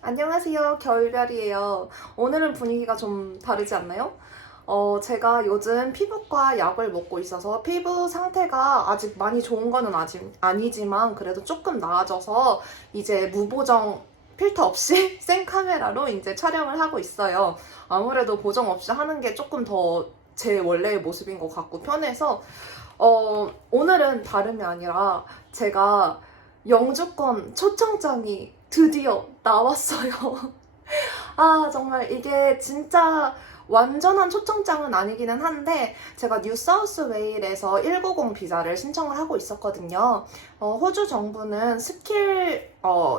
안녕하세요. 겨울별이에요. 오늘은 분위기가 좀 다르지 않나요? 제가 요즘 피부과 약을 먹고 있어서 피부 상태가 아직 많이 좋은 거는 아니지만 그래도 조금 나아져서 이제 무보정 필터 없이 생카메라로 이제 촬영을 하고 있어요. 아무래도 보정 없이 하는 게 조금 더 제 원래의 모습인 것 같고 편해서 오늘은 다름이 아니라 제가 영주권 초청장이 드디어 나왔어요. 아, 정말 이게 진짜 완전한 초청장은 아니기는 한데 제가 뉴사우스웨일에서 190 비자를 신청을 하고 있었거든요. 호주 정부는 스킬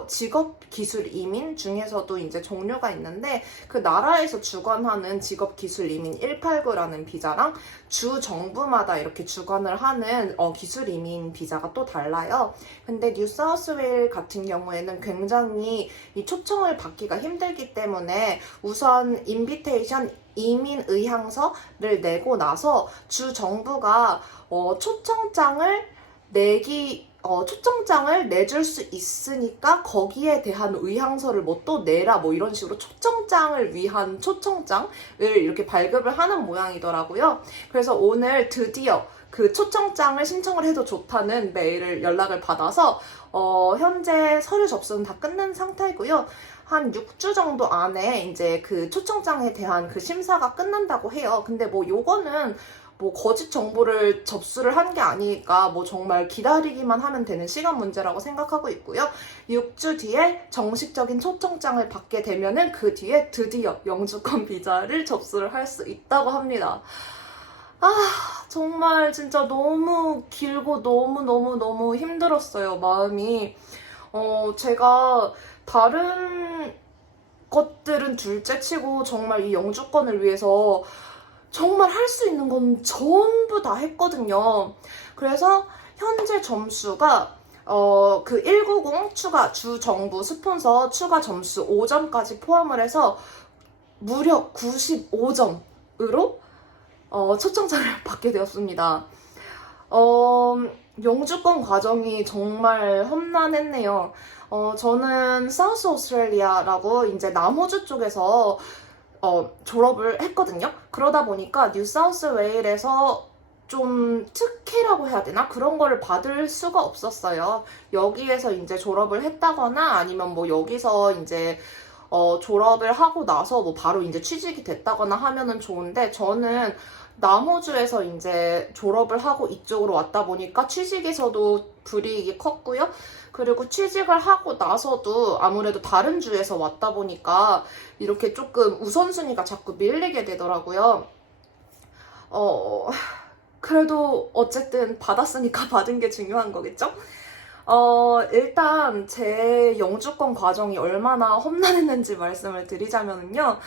직업 기술 이민 중에서도 이제 종류가 있는데 그 나라에서 주관하는 직업 기술 이민 189라는 비자랑 주 정부마다 이렇게 주관을 하는 기술 이민 비자가 또 달라요. 근데 뉴사우스웨일 같은 경우에는 굉장히 이 초청을 받기가 힘들기 때문에 우선 인비테이션 이민 의향서를 내고 나서 주 정부가 초청장을 내줄 수 있으니까 거기에 대한 의향서를 뭐 또 내라 뭐 이런 식으로 초청장을 위한 초청장을 이렇게 발급을 하는 모양이더라고요. 그래서 오늘 드디어 그 초청장을 신청을 해도 좋다는 연락을 받아서 현재 서류 접수는 다 끝낸 상태고요. 한 6주 정도 안에 이제 그 초청장에 대한 그 심사가 끝난다고 해요. 근데 뭐 요거는 뭐 거짓 정보를 접수를 한 게 아니니까 뭐 정말 기다리기만 하면 되는 시간 문제라고 생각하고 있고요. 6주 뒤에 정식적인 초청장을 받게 되면은 그 뒤에 드디어 영주권 비자를 접수를 할 수 있다고 합니다. 아, 정말 진짜 너무 길고 너무 힘들었어요, 마음이. 제가 다른 것들은 둘째 치고 정말 이 영주권을 위해서 정말 할 수 있는 건 전부 다 했거든요. 그래서 현재 점수가 그 190 추가 주 정부 스폰서 추가 점수 5점까지 포함을 해서 무려 95점으로 초청장을 받게 되었습니다. 영주권 과정이 정말 험난했네요. 저는 사우스 오스트레일리아라고 이제 남호주 쪽에서 졸업을 했거든요. 그러다 보니까 뉴사우스 웨일에서 좀 특혜라고 해야 되나? 그런 거를 받을 수가 없었어요. 여기에서 이제 졸업을 했다거나 아니면 뭐 여기서 이제 졸업을 하고 나서 뭐 바로 이제 취직이 됐다거나 하면은 좋은데 저는 남호주에서 이제 졸업을 하고 이쪽으로 왔다 보니까 취직에서도 불이익이 컸고요. 그리고 취직을 하고 나서도 아무래도 다른 주에서 왔다 보니까 이렇게 조금 우선순위가 자꾸 밀리게 되더라고요. 그래도 어쨌든 받았으니까 받은 게 중요한 거겠죠? 일단 제 영주권 과정이 얼마나 험난했는지 말씀을 드리자면요.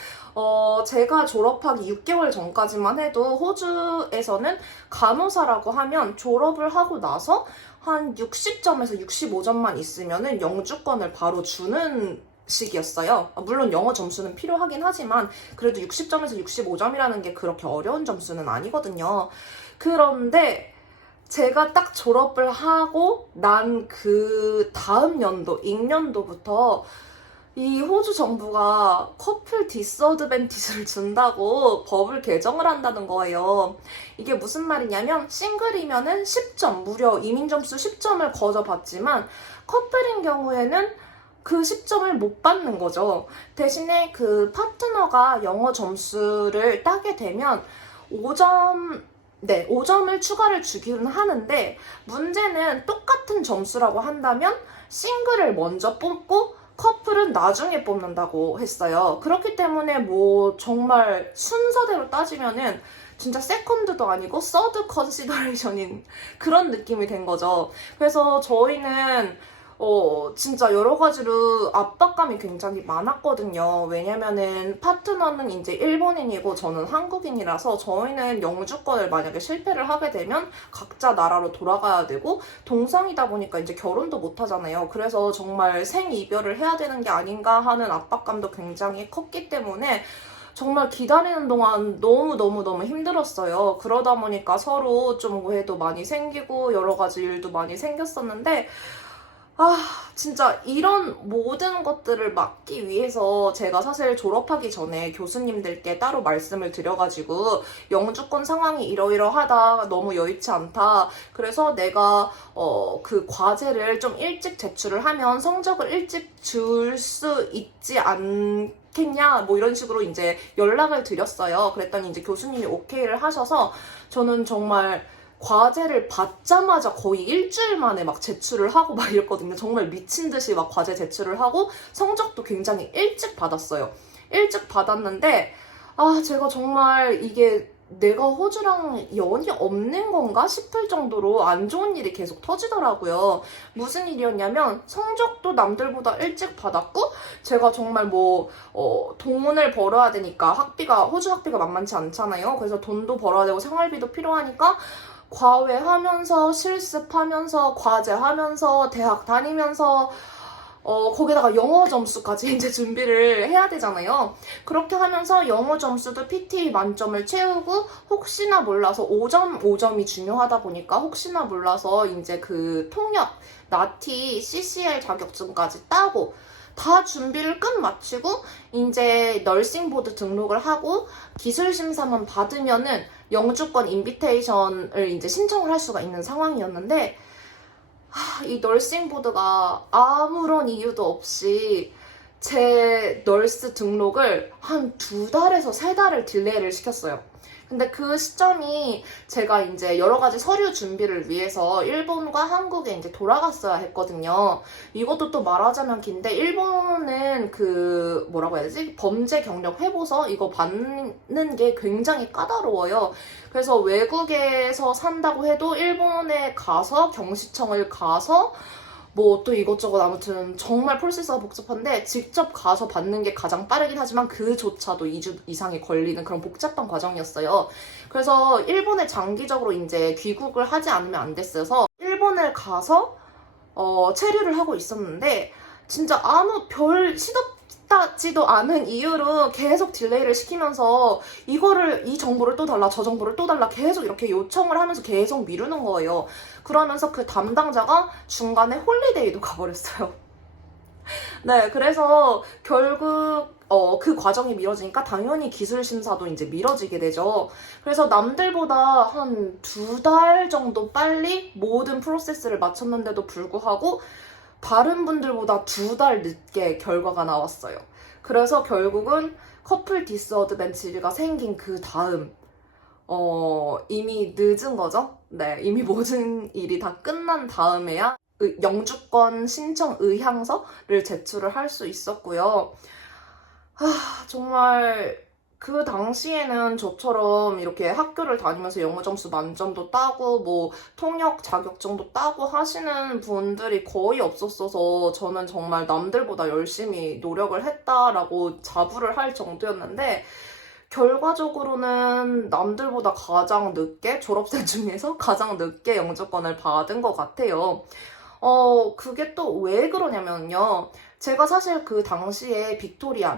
제가 졸업하기 6개월 전까지만 해도 호주에서는 간호사라고 하면 졸업을 하고 나서 한 60점에서 65점만 있으면은 영주권을 바로 주는 식이었어요. 물론 영어 점수는 필요하긴 하지만 그래도 60점에서 65점이라는 게 그렇게 어려운 점수는 아니거든요. 그런데 제가 딱 졸업을 하고 난 그 다음 연도, 익년도부터 이 호주 정부가 커플 디스어드밴티지를 준다고 법을 개정을 한다는 거예요. 이게 무슨 말이냐면 싱글이면은 10점, 무려 이민 점수 10점을 거저 받지만 커플인 경우에는 그 10점을 못 받는 거죠. 대신에 그 파트너가 영어 점수를 따게 되면 5점을 추가를 주기는 하는데 문제는 똑같은 점수라고 한다면 싱글을 먼저 뽑고 커플은 나중에 뽑는다고 했어요. 그렇기 때문에 뭐 정말 순서대로 따지면은 진짜 세컨드도 아니고 서드 컨시더레이션인 그런 느낌이 된 거죠. 그래서 저희는 진짜 여러 가지로 압박감이 굉장히 많았거든요. 왜냐면은 파트너는 이제 일본인이고 저는 한국인이라서 저희는 영주권을 만약에 실패를 하게 되면 각자 나라로 돌아가야 되고 동성이다 보니까 이제 결혼도 못 하잖아요. 그래서 정말 생이별을 해야 되는 게 아닌가 하는 압박감도 굉장히 컸기 때문에 정말 기다리는 동안 너무 힘들었어요. 그러다 보니까 서로 좀 오해도 많이 생기고 여러 가지 일도 많이 생겼었는데 아, 진짜 이런 모든 것들을 막기 위해서 제가 사실 졸업하기 전에 교수님들께 따로 말씀을 드려가지고 영주권 상황이 이러이러하다, 너무 여의치 않다. 그래서 내가 그 과제를 좀 일찍 제출을 하면 성적을 일찍 줄 수 있지 않겠냐, 뭐 이런 식으로 이제 연락을 드렸어요. 그랬더니 이제 교수님이 오케이를 하셔서 저는 정말 과제를 받자마자 거의 일주일 만에 막 제출을 하고 막 이랬거든요. 정말 미친 듯이 막 과제 제출을 하고 성적도 굉장히 일찍 받았어요. 일찍 받았는데 제가 정말 이게 내가 호주랑 연이 없는 건가 싶을 정도로 안 좋은 일이 계속 터지더라고요. 무슨 일이었냐면 성적도 남들보다 일찍 받았고 제가 정말 돈을 벌어야 되니까 호주 학비가 만만치 않잖아요. 그래서 돈도 벌어야 되고 생활비도 필요하니까 과외하면서 실습하면서 과제하면서 대학 다니면서 거기다가 영어 점수까지 이제 준비를 해야 되잖아요. 그렇게 하면서 영어 점수도 PT 만점을 채우고 혹시나 몰라서 5점이 중요하다 보니까 혹시나 몰라서 이제 그 통역, 나티, CCL 자격증까지 따고 다 준비를 끝 마치고 이제 널싱보드 등록을 하고 기술 심사만 받으면은 영주권 인비테이션을 이제 신청을 할 수가 있는 상황이었는데 이 널싱보드가 아무런 이유도 없이 제 널스 등록을 한 2달에서 3달을 딜레이를 시켰어요. 근데 그 시점이 제가 이제 여러 가지 서류 준비를 위해서 일본과 한국에 이제 돌아갔어야 했거든요. 이것도 또 말하자면 긴데, 일본은 그, 뭐라고 해야 되지? 범죄 경력 회보서 이거 받는 게 굉장히 까다로워요. 그래서 외국에서 산다고 해도 일본에 가서 경시청을 가서 또 이것저것 아무튼 정말 프로세스가 복잡한데 직접 가서 받는 게 가장 빠르긴 하지만 그조차도 2주 이상이 걸리는 그런 복잡한 과정이었어요. 그래서 일본에 장기적으로 이제 귀국을 하지 않으면 안 됐어서 일본을 가서 체류를 하고 있었는데 진짜 아무 별 시덥지도 않은 이유로 계속 딜레이를 시키면서 이 정보를 또 달라, 저 정보를 또 달라 계속 이렇게 요청을 하면서 계속 미루는 거예요. 그러면서 그 담당자가 중간에 홀리데이도 가버렸어요. 네, 그래서 결국 그 과정이 미뤄지니까 당연히 기술 심사도 이제 미뤄지게 되죠. 그래서 남들보다 한 2달 정도 빨리 모든 프로세스를 마쳤는데도 불구하고 다른 분들보다 2달 늦게 결과가 나왔어요. 그래서 결국은 커플 디스어드밴티지가 생긴 그 다음 이미 늦은 거죠. 네, 이미 모든 일이 다 끝난 다음에야 영주권 신청 의향서를 제출을 할 수 있었고요. 정말 그 당시에는 저처럼 이렇게 학교를 다니면서 영어 점수 만점도 따고 통역 자격증도 따고 하시는 분들이 거의 없었어서 저는 정말 남들보다 열심히 노력을 했다라고 자부를 할 정도였는데 결과적으로는 남들보다 가장 늦게, 졸업생 중에서 가장 늦게 영주권을 받은 것 같아요. 그게 또 왜 그러냐면요. 제가 사실 그 당시에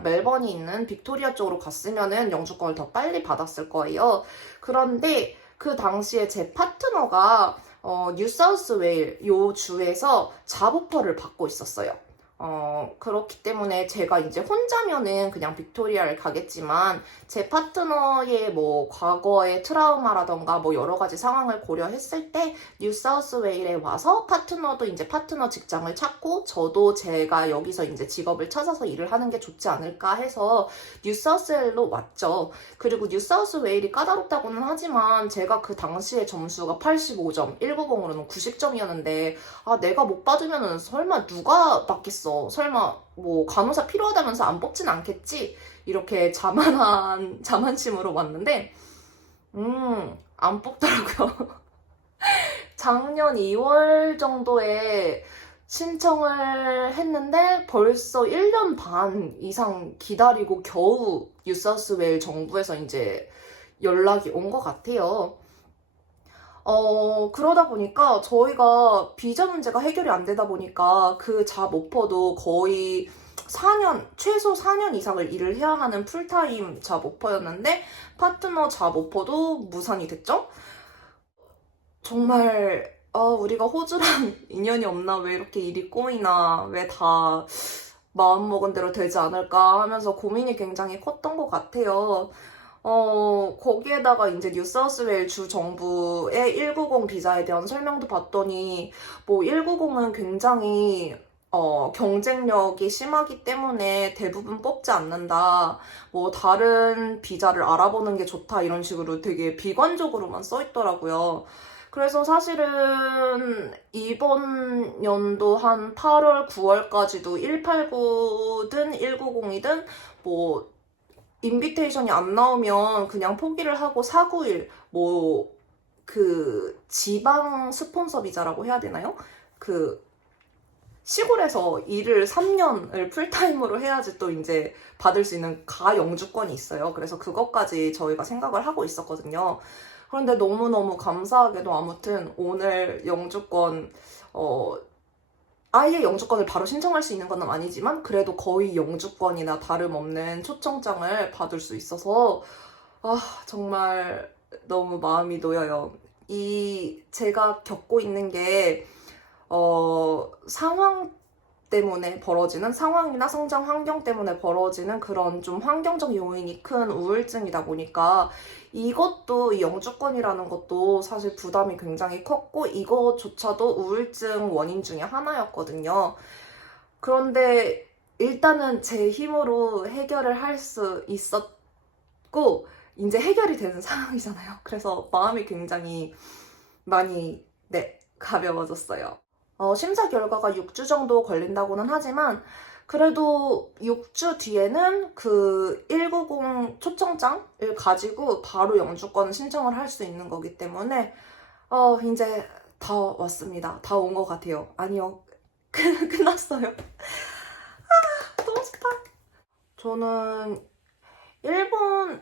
멜번이 있는 빅토리아 쪽으로 갔으면은 영주권을 더 빨리 받았을 거예요. 그런데 그 당시에 제 파트너가 뉴사우스웨일 요 주에서 잡오퍼를 받고 있었어요. 그렇기 때문에 제가 이제 혼자면은 그냥 빅토리아를 가겠지만 제 파트너의 과거의 트라우마라던가 여러 가지 상황을 고려했을 때 뉴사우스웨일에 와서 파트너도 이제 파트너 직장을 찾고 저도 제가 여기서 이제 직업을 찾아서 일을 하는 게 좋지 않을까 해서 뉴사우스웨일로 왔죠. 그리고 뉴사우스웨일이 까다롭다고는 하지만 제가 그 당시에 점수가 85점, 190으로는 90점이었는데 내가 못 받으면은 설마 누가 받겠어. 설마 간호사 필요하다면서 안 뽑진 않겠지? 이렇게 자만심으로 왔는데 안 뽑더라고요. 작년 2월 정도에 신청을 했는데 벌써 1년 반 이상 기다리고 겨우 뉴사우스웨일 정부에서 이제 연락이 온 것 같아요. 그러다 보니까 저희가 비자 문제가 해결이 안 되다 보니까 그 잡 오퍼도 거의 최소 4년 이상을 일을 해야 하는 풀타임 잡 오퍼였는데 파트너 잡 오퍼도 무산이 됐죠? 정말 우리가 호주랑 인연이 없나? 왜 이렇게 일이 꼬이나? 왜 다 마음먹은 대로 되지 않을까? 하면서 고민이 굉장히 컸던 것 같아요. 거기에다가 이제 뉴사우스웨일 주 정부의 190 비자에 대한 설명도 봤더니, 뭐 190은 굉장히 경쟁력이 심하기 때문에 대부분 뽑지 않는다. 뭐 다른 비자를 알아보는 게 좋다. 이런 식으로 되게 비관적으로만 써 있더라고요. 그래서 사실은 이번 연도 한 8월, 9월까지도 189든 190이든 뭐 인비테이션이 안 나오면 그냥 포기를 하고 491, 뭐 그 지방 스폰서 비자라고 해야 되나요? 그 시골에서 일을 3년을 풀타임으로 해야지 또 이제 받을 수 있는 가영주권이 있어요. 그래서 그것까지 저희가 생각을 하고 있었거든요. 그런데 너무너무 감사하게도 아무튼 오늘 영주권, 아예 영주권을 바로 신청할 수 있는 건 아니지만 그래도 거의 영주권이나 다름없는 초청장을 받을 수 있어서 정말 너무 마음이 놓여요. 제가 겪고 있는 게 상황 때문에 벌어지는 상황이나 성장 환경 때문에 벌어지는 그런 좀 환경적 요인이 큰 우울증이다 보니까 이것도 이 영주권이라는 것도 사실 부담이 굉장히 컸고 이것조차도 우울증 원인 중에 하나였거든요. 그런데 일단은 제 힘으로 해결을 할 수 있었고 이제 해결이 되는 상황이잖아요. 그래서 마음이 굉장히 많이 가벼워졌어요. 심사 결과가 6주 정도 걸린다고는 하지만 그래도 6주 뒤에는 그 190 초청장을 가지고 바로 영주권 신청을 할 수 있는 거기 때문에 이제 다 왔습니다. 다 온 것 같아요. 아니요. 끝났어요. 너무 좋다. 저는 일본에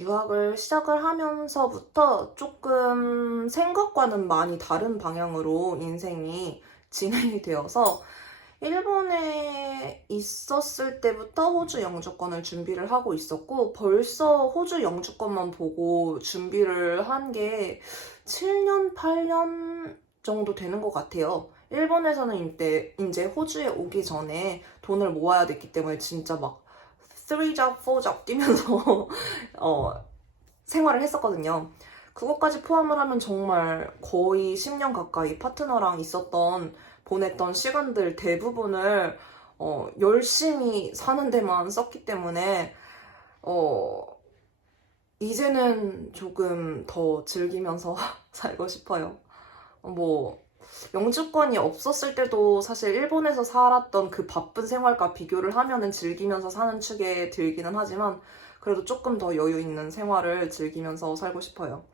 유학을 시작을 하면서부터 조금 생각과는 많이 다른 방향으로 인생이 진행이 되어서 일본에 있었을 때부터 호주 영주권을 준비를 하고 있었고 벌써 호주 영주권만 보고 준비를 한 게 7년, 8년 정도 되는 것 같아요. 일본에서는 이제 호주에 오기 전에 돈을 모아야 됐기 때문에 진짜 막 3잡, 4잡 뛰면서 생활을 했었거든요. 그것까지 포함을 하면 정말 거의 10년 가까이 파트너랑 보냈던 시간들 대부분을 열심히 사는 데만 썼기 때문에 이제는 조금 더 즐기면서 살고 싶어요. 뭐 영주권이 없었을 때도 사실 일본에서 살았던 그 바쁜 생활과 비교를 하면은 즐기면서 사는 축에 들기는 하지만 그래도 조금 더 여유 있는 생활을 즐기면서 살고 싶어요.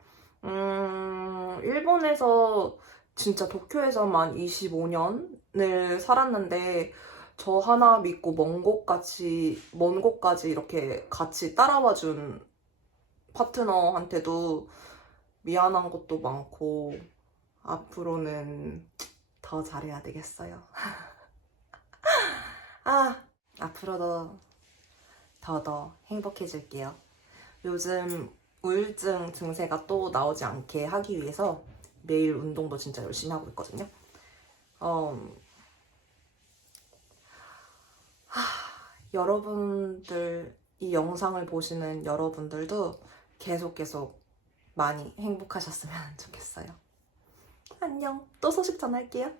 일본에서 진짜 도쿄에서만 25년을 살았는데 저 하나 믿고 먼 곳까지 이렇게 같이 따라와준 파트너한테도 미안한 것도 많고 앞으로는 더 잘해야 되겠어요. 앞으로도 더 행복해질게요. 요즘 우울증 증세가 또 나오지 않게 하기 위해서 매일 운동도 진짜 열심히 하고 있거든요. 여러분들, 이 영상을 보시는 여러분들도 계속 많이 행복하셨으면 좋겠어요. 안녕. 또 소식 전할게요.